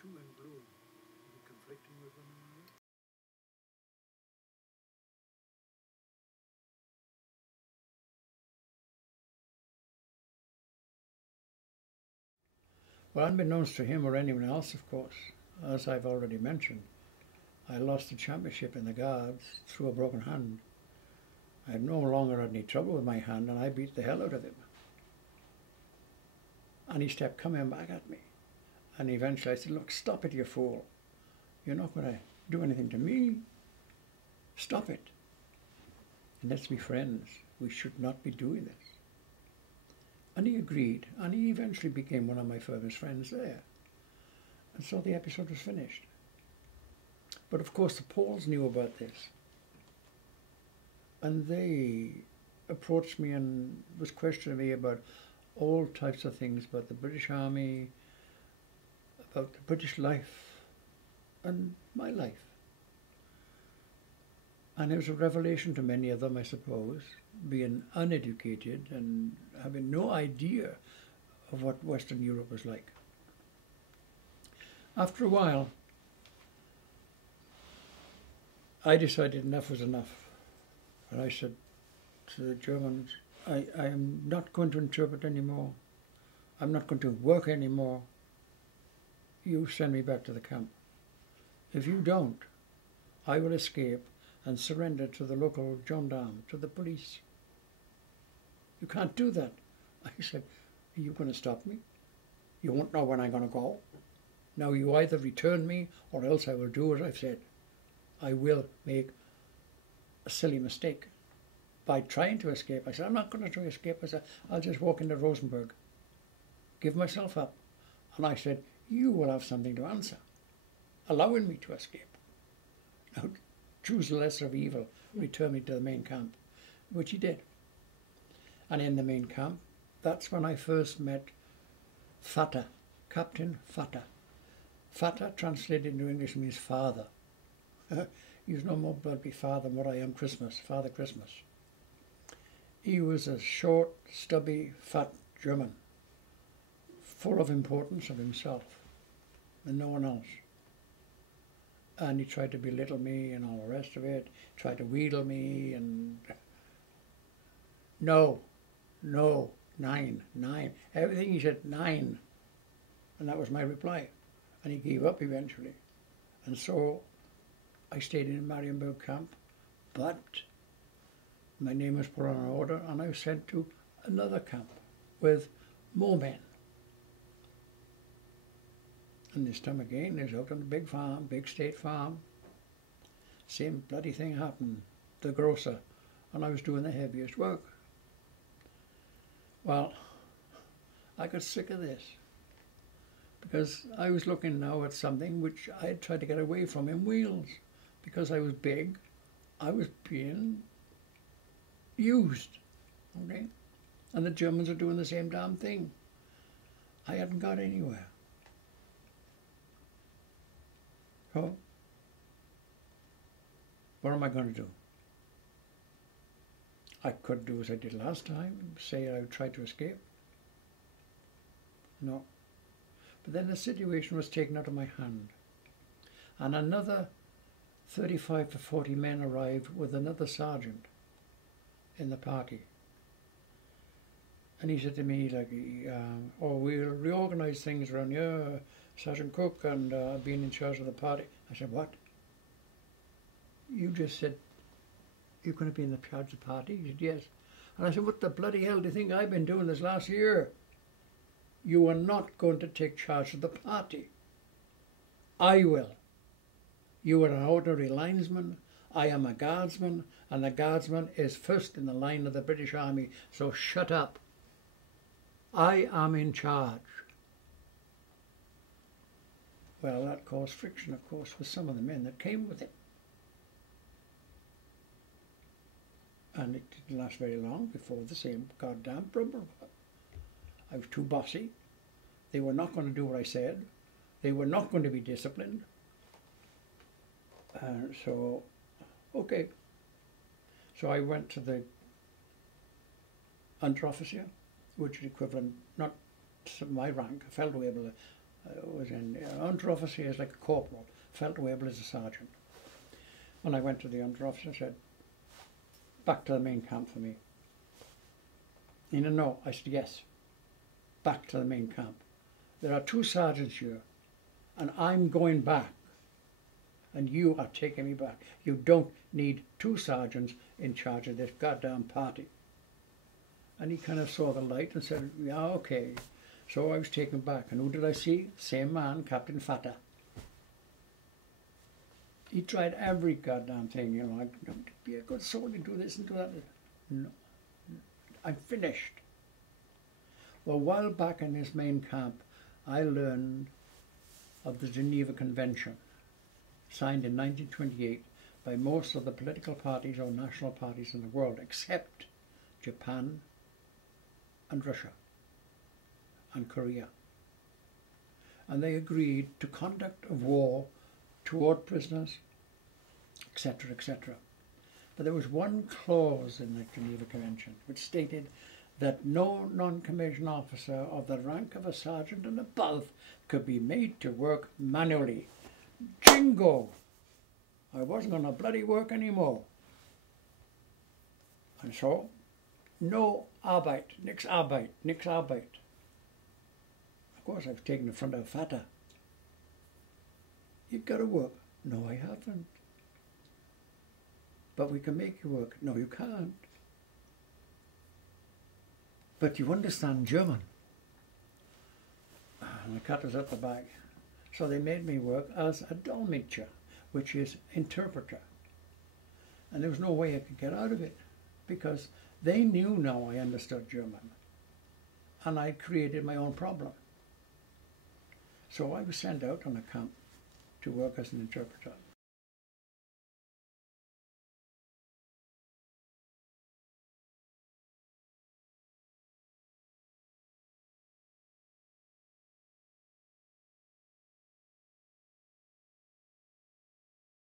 two in blue. Are they conflicting with one another? Well, unbeknownst to him or anyone else, of course, as I've already mentioned, I lost the championship in the Guards through a broken hand. I no longer had any trouble with my hand, and I beat the hell out of him. And he kept coming back at me. And eventually I said, look, stop it, you fool. You're not going to do anything to me. Stop it. And let's be friends. We should not be doing this. And he agreed, and he eventually became one of my furthest friends there. And so the episode was finished. But of course the Poles knew about this. And they approached me and was questioning me about all types of things, about the British Army, about the British life, and my life. And it was a revelation to many of them, I suppose, being uneducated and having no idea of what Western Europe was like. After a while, I decided enough was enough. And I said to the Germans, I am not going to interpret anymore. I'm not going to work anymore. You send me back to the camp. If you don't, I will escape and surrender to the local gendarme, to the police. You can't do that. I said, are you going to stop me? You won't know when I'm going to go. Now you either return me or else I will do as I've said. I will make a silly mistake. By trying to escape, I said, I'm not going to try to escape. I said, I'll just walk into Rosenberg, give myself up. And I said, you will have something to answer, allowing me to escape. Now, choose the lesser of evil, return me to the main camp, which he did. And in the main camp, that's when I first met Vater, Captain Vater. Vater translated into English means father. He's no more bloody father than what I am Christmas, Father Christmas. He was a short, stubby, fat German, full of importance of himself and no one else. And he tried to belittle me and all the rest of it, tried to wheedle me and no, 9, everything he said 9. And that was my reply. And he gave up eventually. And so I stayed in Marienburg camp, but my name was put on an order and I was sent to another camp with more men. And this time again, it was out on the big farm, big state farm. Same bloody thing happened, the grocer, and I was doing the heaviest work. Well, I got sick of this because I was looking now at something which I had tried to get away from in Wales. Because I was big, I was being used, okay? And the Germans are doing the same damn thing. I hadn't got anywhere. So, what am I going to do? I could do as I did last time, say I would try to escape. No. But then the situation was taken out of my hand. And another 35 to 40 men arrived with another sergeant in the party. And he said to me, like, oh, we'll reorganize things around here, Sergeant Cook, and being in charge of the party. I said, what? You just said you're going to be in the charge of the party? He said, yes. And I said, what the bloody hell do you think I've been doing this last year? You are not going to take charge of the party. I will. You are an ordinary linesman, I am a guardsman, and the guardsman is first in the line of the British Army, so shut up. I am in charge. Well, that caused friction, of course, with some of the men that came with him. And it didn't last very long before the same goddamn problem. I was too bossy. They were not going to do what I said. They were not going to be disciplined. So, okay. So I went to the underofficer, which is equivalent, not to my rank. I felt to be able to I was in under-officer as like a corporal, felt able as a sergeant. When I went to the under-officer, said, back to the main camp for me. You know, no. I said, yes, back to the main camp. There are 2 sergeants here, and I'm going back, and you are taking me back. You don't need 2 sergeants in charge of this goddamn party. And he kind of saw the light and said, yeah, okay. So I was taken back, and who did I see? Same man, Captain Fatta. He tried every goddamn thing, you know, be a good soldier, do this and do that. No, I'm finished. Well, while back in this main camp, I learned of the Geneva Convention, signed in 1928 by most of the political parties or national parties in the world, except Japan and Russia and Korea. And they agreed to conduct of war toward prisoners, etc., etc. But there was one clause in the Geneva Convention which stated that no non-commissioned officer of the rank of a sergeant and above could be made to work manually. Jingo! I wasn't going to bloody work anymore. And so, no Arbeit, nix Arbeit, nix Arbeit. Of course, I was taking the front of Vater. You've got to work. No, I haven't. But we can make you work. No, you can't. But you understand German. And the cat was at the back. So they made me work as a Dolmetscher, which is interpreter. And there was no way I could get out of it, because they knew now I understood German. And I created my own problem. So I was sent out on a camp to work as an interpreter.